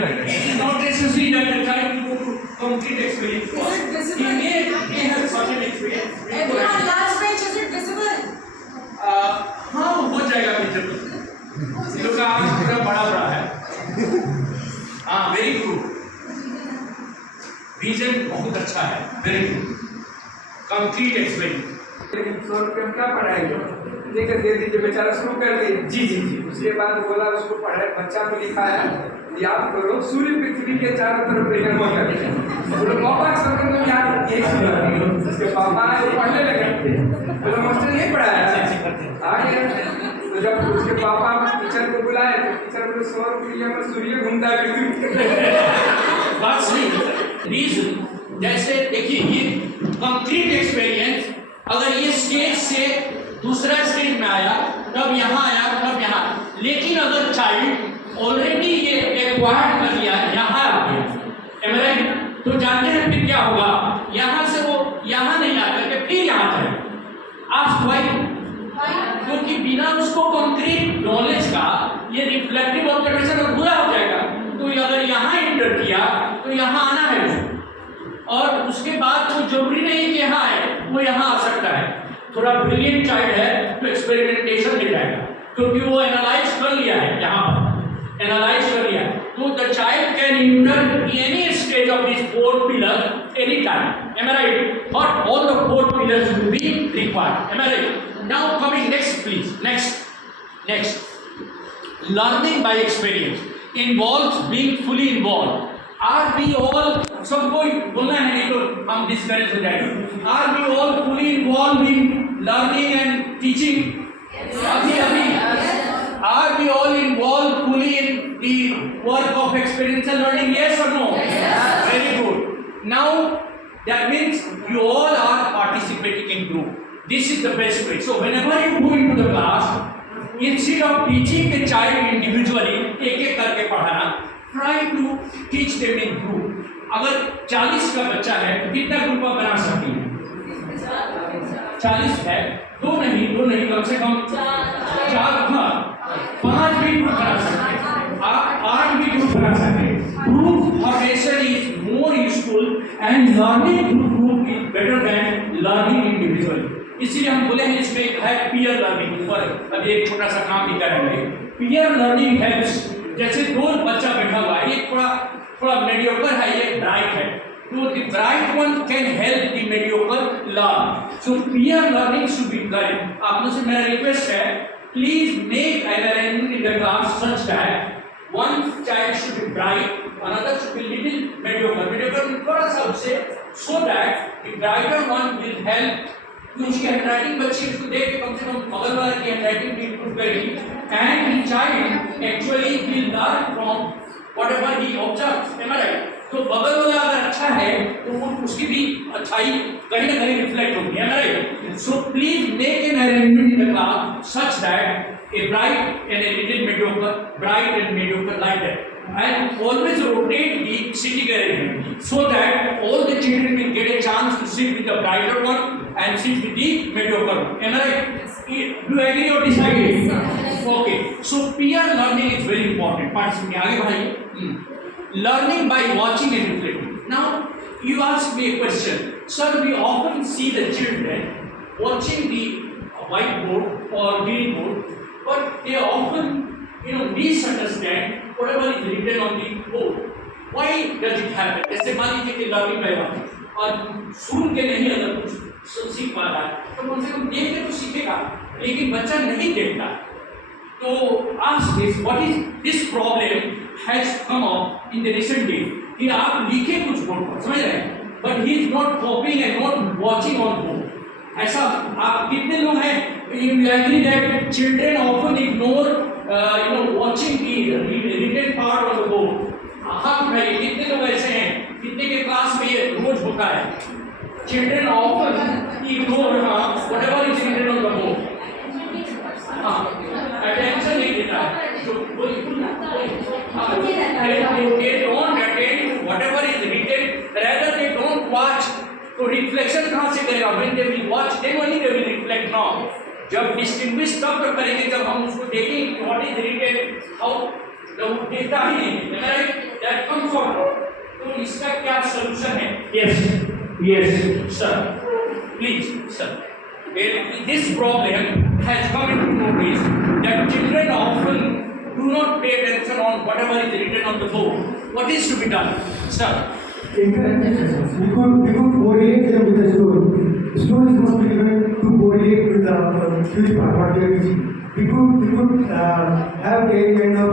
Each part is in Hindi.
It is not necessary that the child will go to complete experience. He may have certain experience. Everyone last bench, is it visible? हाँ हो जाएगा visible. लोग का आँख पूरा बड़ा है. हाँ very good. विजन बहुत अच्छा है. Very good. Complete experience. लेकिन 100 रुपये में क्या पढ़ाएगा? लेकर दे दीजिए, बेचारा शुरू कर दिए. जी जी जी. उसके बाद बोला उसको पढ़ाए, बच्चा को लिखा है याद करो सूर्य पृथ्वी के चारों तरफ परिक्रमा करें. बोले पापा सब में याद यही सुना. उसके पापा पढ़ने लगे. बोले मास्टर नहीं पढ़ाया. आगे तो जब उसके पापा टीचर को बुलाए तो टीचर बोले 100 रुपये में सूर्य घूमता है. बात सही. रीजन जैसे देखिए ये कंक्रीट एक्सपीरियंस अगर ये स्टेज से दूसरा स्टेज में आया तब यहाँ आया तब यहाँ, लेकिन अगर चाइल्ड ऑलरेडी ये एक्वायर्ड कर लिया यहाँ आ गया, am I right? तो जानते हैं फिर क्या होगा, यहाँ से वो यहाँ नहीं आकर के फिर यहाँ जाए. आप क्योंकि बिना उसको कंक्रीट नॉलेज का ये रिफ्लेक्टिव ऑब्जर्वेशन अगर पूरा हो जाएगा तो अगर यहाँ इंटर किया तो यहाँ आना है उसको, और उसके बाद वो जरूरी नहीं कि यहाँ आए, वो यहाँ आ सकता है. थोड़ा ब्रिलियंट चाइल्ड है तो एक्सपेरिमेंटेशन मिल जाएगा क्योंकि वो एनालाइज कर लिया है, यहाँ पर एनालाइज कर लिया है. तो the child can inter any stage of this 4 pillar any time. Am I right? But all the 4 pillars will be required. Am I right? Now coming next, please. Next. Learning by experience involves being fully involved. Are we all, सबको बोलना है नहीं तो हम डिस्करेज हो जाएंगे. Are we all fully involved in learning and teaching? अभी Are we all involved fully in the work of experiential learning? Yes or no? Yes. Very good. Now that means you all are participating in group. This is the best way. So whenever you go into the class, instead of teaching the child individually, एक करके पढ़ाना, try to teach them in group. अगर 40 का बच्चा है तो कितना ग्रुप आप बना सकती हैं? 40 है, दो नहीं कम से कम 4 5 भी ग्रुप बना सकते हैं, आप 8 भी ग्रुप बना सकते हैं. Group formation is more useful and learning group is better than learning individually. इसलिए हम बोले हैं इसमें है peer learning. पर अभी एक छोटा सा काम भी करेंगे. Peer learning helps. जैसे 2 बच्चा बैठा हुआ है, एक थोड़ा mediocre है, एक bright है, तो the bright one can help the mediocre learn. So peer learning should be done. आप लोगों से मेरा रिक्वेस्ट है, please make an arrangement in the class such that one child should be bright, another should be little mediocre थोड़ा सा उससे, so that the brighter one will help. तो उसकी हैंडराइटिंग बच्ची उसको देख के कम से कम बगल वाले की हैंडराइटिंग भी इंप्रूव करेगी, and the child actually will learn from whatever he observes. Am I right? तो बगल वाला अगर अच्छा है तो वो उसकी भी अच्छाई कहीं ना कहीं रिफ्लेक्ट होगी. Am I right? So please make an arrangement in the class such that a bright and a little mediocre, bright and mediocre like that, and always rotate the sitting arrangement so that all the children will get a chance to sit with the brighter one and sit with the mediocre one. Am I right? Do you agree or disagree? Okay. So peer learning is very important. Participate. आगे भाई. Learning by watching and reflecting. Now you ask me a question. Sir, we often see the children watching the whiteboard or green board, but they often misunderstand whatever is written on the board. Why does it happen? जैसे मान लीजिए कि learning by watching और सुन के नहीं अगर कुछ सीख पा रहा है तो कम से कम देख के तो सीखेगा, लेकिन बच्चा नहीं देखता. तो ask this, what is this problem has come up in the recent days कि आप लिखे कुछ बोर्ड पर, समझ रहे हैं, but he is not copying and not watching on board. ऐसा आप कितने लोग हैं, you agree that children often ignore watching the written part on the board. हाँ भाई, कितने लोग ऐसे हैं, कितने के क्लास में ये रोज होता है. Children often ignore whatever is written on the board. Attention नहीं देता है. So they don't attend whatever is written, rather they don't watch. तो रिफ्लेक्शन कहाँ से करेगा? When they will watch, then only they will reflect. Now, जब डिस्टिंग्विश तब करेंगे जब हम उसको देखेंगे what is written, how, तो देखता ही नहीं. that comes out. तो इसका क्या solution है? Yes, sir. Please, sir. This problem has come into notice that children often do not pay attention on whatever is written on the board. What is to be done, sir? We could correlate them with the story. Stories must be given to correlate with the future part, what we are teaching. We could have a kind of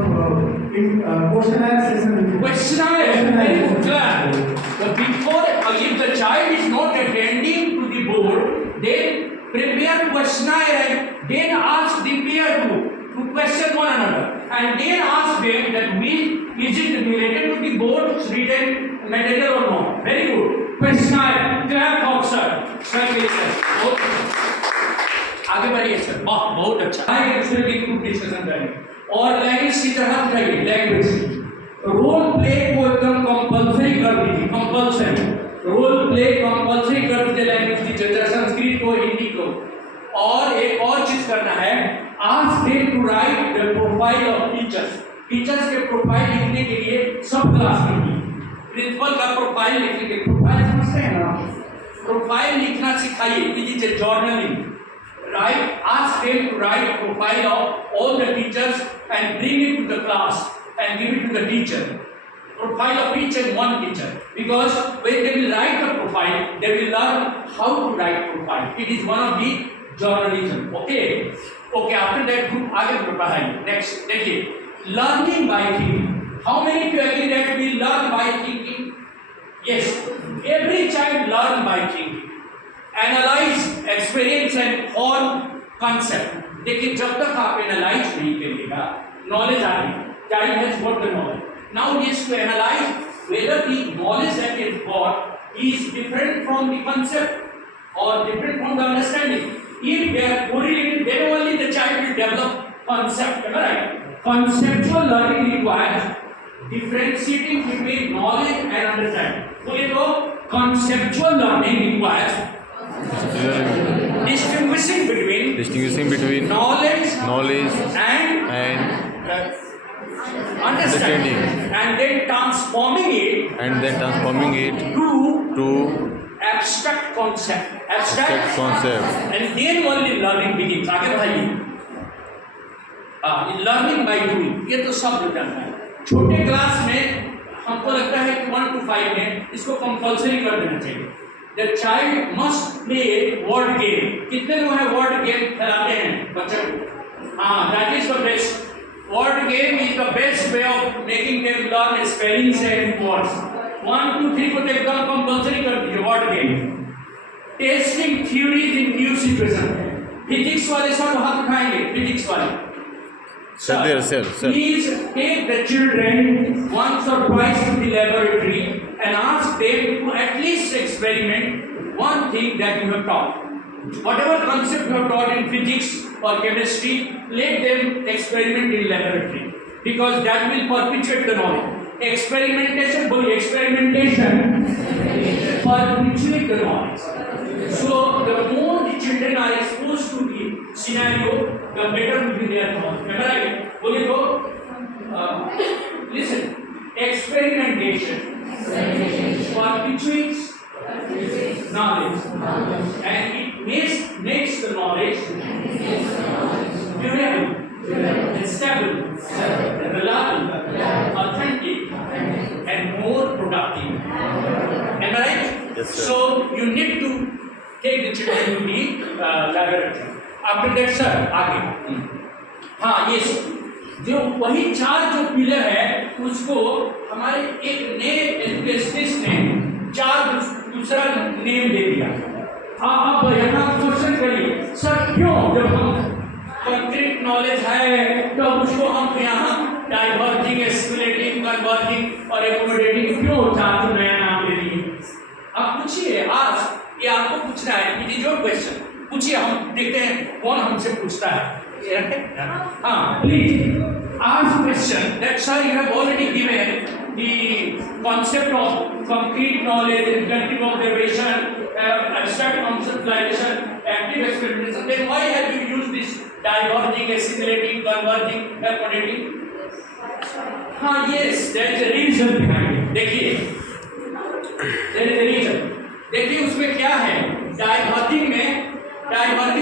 questionnaire session. Questionnaire, very good, glad. But before, if the child is not attending to the board, then prepare questionnaire and then ask the peer to question one another. And then ask them that is it related to the board's written material or not. Very good. Questionnaire, clap for sir. Sir, आगे बढ़िए सर, वाह बहुत अच्छा। आगे एक्चुअली ग्रुप डिस्कशन करेंगे और लैंग्वेज टीचर हम करेंगे लैंग्वेज रोल प्ले को एकदम कंपलसरी कर दीजिए, कंपलसरी रोल प्ले कंपलसरी कर दीजिए लैंग्वेज टीचर, जैसे संस्कृत को हिंदी को। और एक और चीज करना है, ask them to write the profile of teachers. Teachers के प्रोफाइल लिखने के लिए सब क्लास में प्रिंसिपल का प्रोफाइल लिखने के लिए प्रोफाइल समझते हैं ना, प्रोफाइल लिखना सिखाइए। It is journaling. Right, ask them to write profile of all the teachers and bring it to the class and give it to the teacher. Profile of each and one teacher, because when they will write the profile, they will learn how to write profile. It is one of the journalism. Okay. After that, group आगे बढ़ाइए. Next, देखिए, learning by thinking. How many of you agree that we learn by thinking? Yes, every child learn by thinking. Analyse experience and form concept. देखिए जब तक आप एनालाइज नहीं करिएगा नॉलेज आ गई, child has got the knowledge. Now he has to analyse whether the knowledge that he has got is different from the concept or different from the understanding. If they are correlated, then only the child will develop concept. Right? Conceptual learning requires differentiating between knowledge and understanding. बोलिए तो conceptual learning requires distinguishing between knowledge and understanding, and then transforming it to abstract concept, and then only learning begins. आगे बढ़ाइए। लर्निंग बाय डूइंग, ये तो सब रिटर्न है। छोटे क्लास में हमको लगता है कि 1 to 5 में इसको कंपल्सरी कर देना चाहिए। The child must play word game. कितने लोग हैं word game खेलाते हैं बच्चों को? That is the best. Word game is the best way of making them learn spellings and words. 1, 2, 3 को तो एकदम कंपल्सरी कर दीजिए word game. Testing theories in new situation. Physics वाले सब हाथ उठाएंगे, physics वाले। Sir. Please take the children once or twice to the laboratory and ask them to at least experiment one thing that you have taught. Whatever concept you have taught in physics or chemistry, let them experiment in laboratory, because that will perpetuate the knowledge. Experimentation, perpetuate the knowledge. So the more the children are exposed to the scenario, the better will be their knowledge. Am I right? बोलिए तो listen. Experimentation perpetuates knowledge, and it makes the knowledge durable, stable, reliable, authentic, and more productive. Am I right? Yes, sir. So you need to take the children to the laboratory. After that, sir, आगे। हाँ, yes. जो वही 4 जो पिलर है उसको हमारे एक नए एजुकेशनिस्ट ने 4 दूसरा नेम दे दिया। आप यहाँ क्वेश्चन करिए, सर क्यों जब हम कंक्रीट नॉलेज है तो उसको हम यहाँ डाइवर्जिंग, एस्कुलेटिंग, कन्वर्जिंग और एकोमोडेटिंग क्यों 4 नया नाम दे दिए? आप पूछिए, आज ये आपको पूछना है, इट इज योर क्वेश्चन। पूछिए, हम देखते हैं कौन हमसे पूछता है। Please ask question that sir you have already given the concept of concrete knowledge, reflective observation, abstract conceptualization, active experimentation. Then why have you used this diverging, assimilating, converging, accommodating? Yes, there is a reason. Reason behind, देखिए देखिए उसमें क्या है, डाइवर्जिंग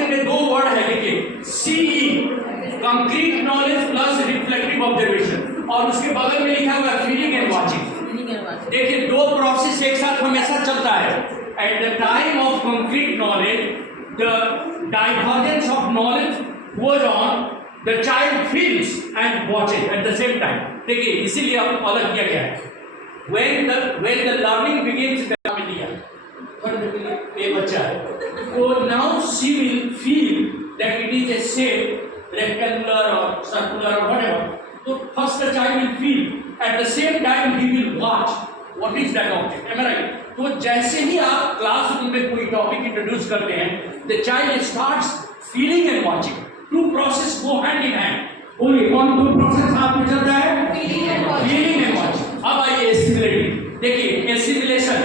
में दो वर्ड है, देखिए CE concrete knowledge plus reflective observation, और उसके बगल में लिखा हुआ है फीलिंग एंड वाचिंग। देखिए दो प्रोसेस एक साथ हमेशा चलता है। At the time of concrete knowledge the divergence of knowledge goes on, the child feels and watches at the same time. देखिए इसीलिए अब अलग किया गया है। when the learning begins in the familia, a बच्चा है, तो now she will feel that it is a shape, rectangular or circular or whatever. So first the child will feel, at the same time he will watch what is that object, am I right? तो जैसे ही आप क्लासरूम में कोई टॉपिक इंट्रोड्यूस करते हैं, the child starts feeling and watching. Two process go hand in hand. बोलिए कौन दो प्रोसेस आप में चल रहा है? Feeling and watching. Feeling and watching. अब आइए एसिमिलेटिंग। देखिए एसिमिलेशन,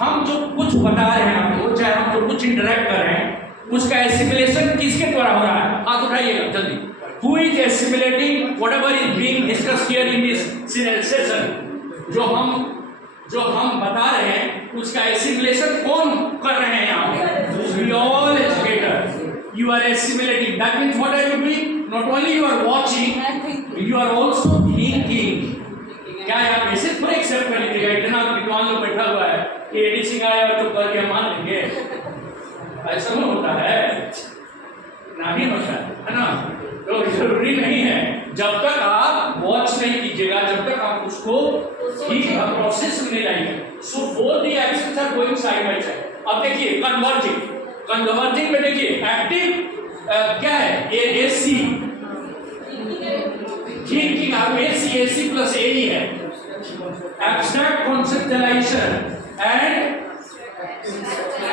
हम जो कुछ बता रहे हैं आपको, चाहे हम जो कुछ इंटरेक्ट कर रहे हैं, उसका एसिमिलेशन किसके द्वारा हो रहा है? हाथ उठाइएगा जल्दी। Who is assimilating whatever is being discussed here in this session? जो हम बता रहे हैं उसका एसिमिलेशन कौन कर रहे हैं यहाँ पे? We all educators. You are assimilating. That means what are you doing? Not only you are watching, you are also thinking. क्या आप ऐसे थोड़े एक्सेप्ट कर लीजिएगा? इतना विद्वान लोग बैठा हुआ है कि एडी सिंह आया और चुप करके मान लेंगे, ऐसा नहीं होता है, नहीं होता है ना। तो जरूरी नहीं है, जब तक आप वॉच नहीं कीजिएगा, जब तक आप उसको ठीक प्रोसेस में नहीं लाएंगे। So both the actions are going side by side. अब देखिए कन्वर्जिंग में देखिए एक्टिव क्या है? एसी थिंकिंग, आप एसी प्लस ए ही है। Abstract conceptualisation and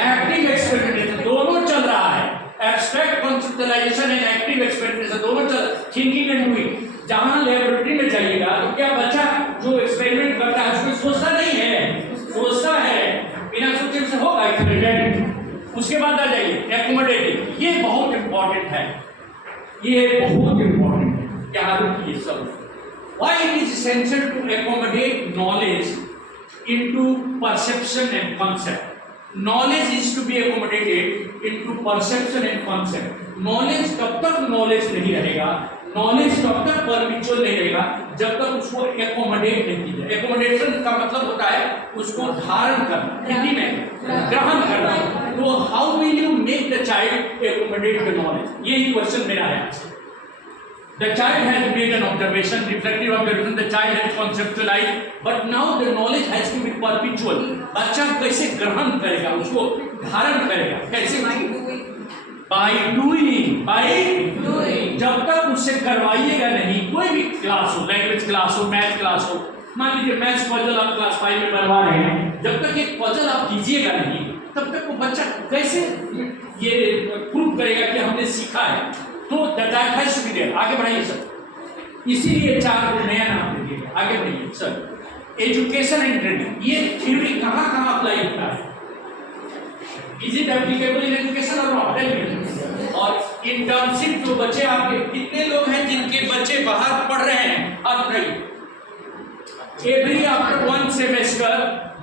active experimentation दोनों चल रहा है। Abstract conceptualisation and active experimentation दोनों चल, थिंकिंग एंड डूइंग। जहां लेबोरेटरी में जाइएगा तो क्या बच्चा जो एक्सपेरिमेंट करता है उसको सोचता नहीं है, सोचता है, बिना सोचे से होगा एक्सपेरिमेंट। उसके बाद आ जाइए एक्कोमोडेटिंग, ये बहुत इंपॉर्टेंट है, ये बहुत इंपॉर्टेंट है। क्या रुकिए सब, why it is essential to accommodate knowledge into perception and concept. Knowledge is to be accommodated into perception and concept. Knowledge तब तक knowledge नहीं रहेगा, knowledge तब तक perpetual नहीं रहेगा जब तक उसको accommodate नहीं किया जाए। Accommodation का मतलब होता है उसको धारण करना, हिंदी में ग्रहण करना। तो how will you make the child accommodate the knowledge? यही क्वेश्चन मेरा है। The child has made an observation, reflective observation, the child has conceptualized, but now the knowledge has to be perpetual. बच्चा कैसे ग्रहण करेगा, उसको धारण करेगा, कैसे? By doing. जब तक उससे करवाइएगा नहीं, कोई भी क्लास हो, लैंग्वेज क्लास हो, मैथ क्लास हो, मान लीजिए मैथ्स पजल आप क्लास 5 में बनवा रहे हैं, जब तक एक पजल आप कीजिएगा नहीं, तब तक वो बच्चा कैसे ये प्रूव करेगा कि हमने सीखा है? तो that has to be there. आगे बढ़ाइए सर, इसीलिए 4 को नया नाम दे दिया। आगे बढ़िए सर। एजुकेशन एंड ट्रेनिंग, ये थ्योरी कहाँ अप्लाई होता है? Is it applicable in education और नॉट? और इंटर्नशिप जो बच्चे आपके, कितने लोग हैं जिनके बच्चे बाहर पढ़ रहे हैं? आप बताइए। Every after 1 semester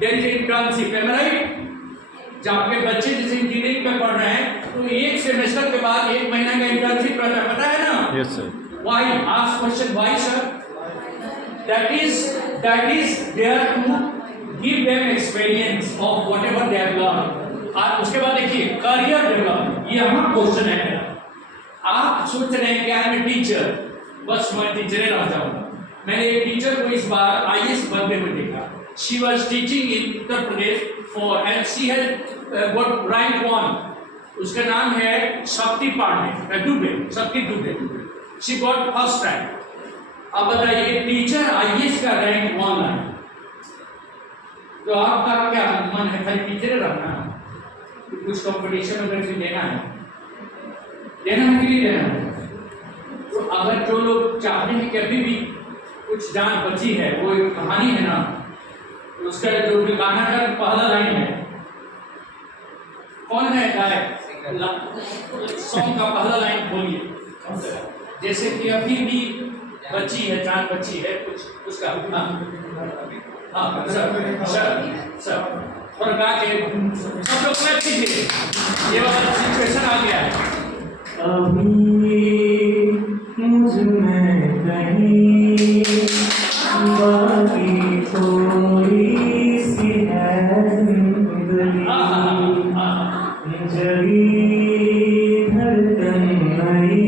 there is internship, am I right? जब आपके बच्चे जैसे इंजीनियरिंग में पढ़ रहे हैं तो 1 सेमेस्टर के बाद 1 महीना का इंटर्नशिप रहता है, पता है ना? Yes sir. Why? Ask question, why sir? That is there to give them experience of whatever they have learn. और उसके बाद देखिए करियर डेवलपमेंट, ये हमारा क्वेश्चन है मेरा। आप सोच रहे हैं कि आई एम ए टीचर, बस मैं टीचर ही रह जाऊंगा। मैंने एक टीचर को इस बार आईएएस बनते हुए देखा। She was teaching in Uttar Pradesh and she had got rank 1. उसका नाम है शक्ति पांडे, शक्ति Dubey. She got first rank. अब बताइए टीचर आईएएस का रैंक 1 है, तो आपका क्या मन है? खाली टीचर रहना? कुछ कंपटीशन वगैरह से लेना है कि नहीं लेना? तो अगर जो लोग चाहते हैं कि अभी भी कुछ जान बची है, वो एक कहानी है ना, उसका जो गाना का पहला लाइन है, कौन है गायक? सॉन्ग का पहला लाइन बोलिए। जैसे कि अभी भी बची है, जान बची है, कुछ उसका हाँ सर और गा के सब लोग क्लैप कीजिए। ये वाला सिचुएशन आ गया है। अभी मुझ में कहीं बाकी थोड़ी सी है जिंदगी, जगी धड़कन नई,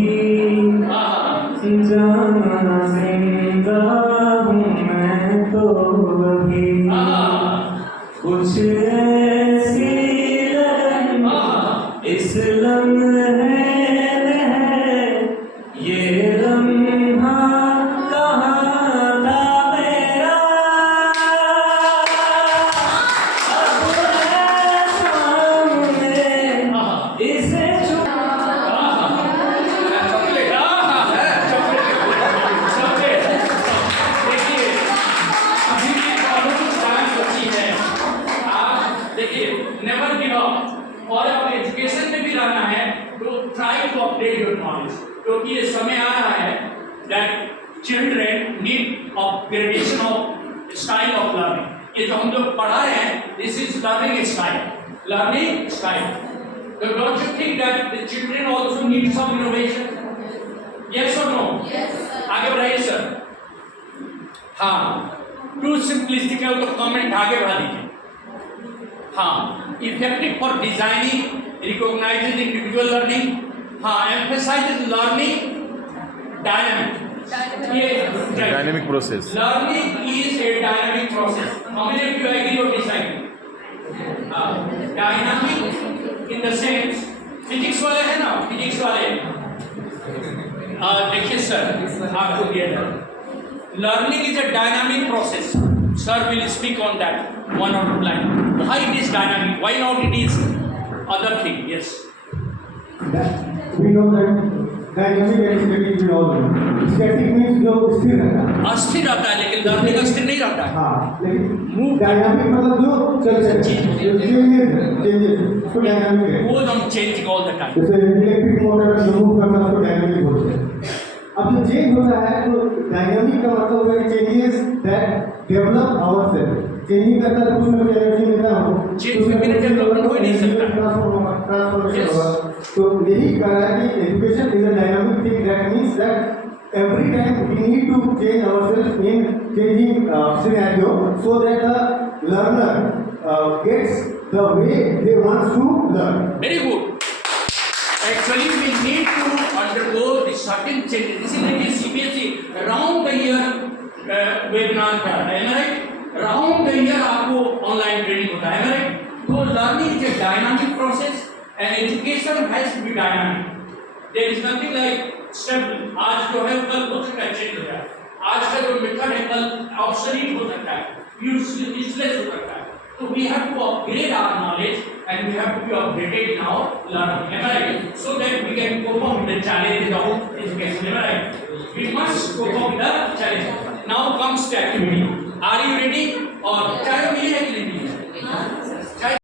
जाना जिंदा हूँ मैं तो अभी, कुछ ऐसी लगन इस लम्हे में है, ये लम्हा कहाँ था मेरा, अब है सामने इसे नेवर गिव अप। और अब एजुकेशन में भी रहना है तो try to update your knowledge, क्योंकि ये समय आ रहा है that children need upgradation of style of learning. ये जो हम लोग पढ़ा रहे हैं this is learning style. So don't you think that the children also need some innovation? Yes or no? Yes. आगे बढ़ाइए सर। हाँ, टू सिंपलिस्टिक है तो कमेंट आगे बढ़ा दीजिए। हाँ, effective for designing, recognising individual learning, हाँ, एम्फसाइजेस लर्निंग डायनामिक। ये dynamic process. Learning is a dynamic process. How many of you agree or disagree? Dynamic in the sense, physics वाले हैं ना, फिजिक्स वाले देखिए सर आपको क्लियर है, learning is a dynamic process. Sir will speak on that one or two line. Why it is dynamic? Why not it is other thing? Yes. We know that dynamic and static we all know. Static means जो स्थिर रहता है। अस्थिर रहता है, लेकिन लर्निंग अस्थिर नहीं रहता है। हाँ, लेकिन डायनामिक मतलब जो चल सकता है, चेंजेस उसको डायनामिक है। Goes on changing all the time. जैसे इलेक्ट्रिक मोटर जो मूव करना उसको डायनामिक बोलते हैं। अब जो चेंज होता है तो डायनामिक का मतलब है changes that develop ourselves. Changing करता है कुछ ना कुछ एनर्जी मिलता है, चेंज के बिना डेवलपमेंट हो ही नहीं सकता। ट्रांसफॉर्मेशन होगा। तो यही कह रहा है कि education is a dynamic thing that means that every time we need to change ourselves in changing scenario so that the learner gets the way they wants to learn. Very good. Actually, we need to undergo the certain changes. इसीलिए कि CBSE around the year webinar कराता है, राइट? राउंड द ईयर आपको ऑनलाइन ट्रेनिंग होता है, राइट? तो learning is a dynamic process and education has to be dynamic. There is nothing like stable. आज जो है कल हो सकता है चेंज हो जाए, आज का जो मेथड है कल ऑब्सोलीट हो सकता है, यूजलेस हो सकता है। तो we have to upgrade our knowledge and we have to be updated in our learning, am I right? So that we can cope up with the challenges of education, am I right? We must cope up with the challenge. Now comes the activity. Are you ready? और चाहे मिले कि नहीं मिले?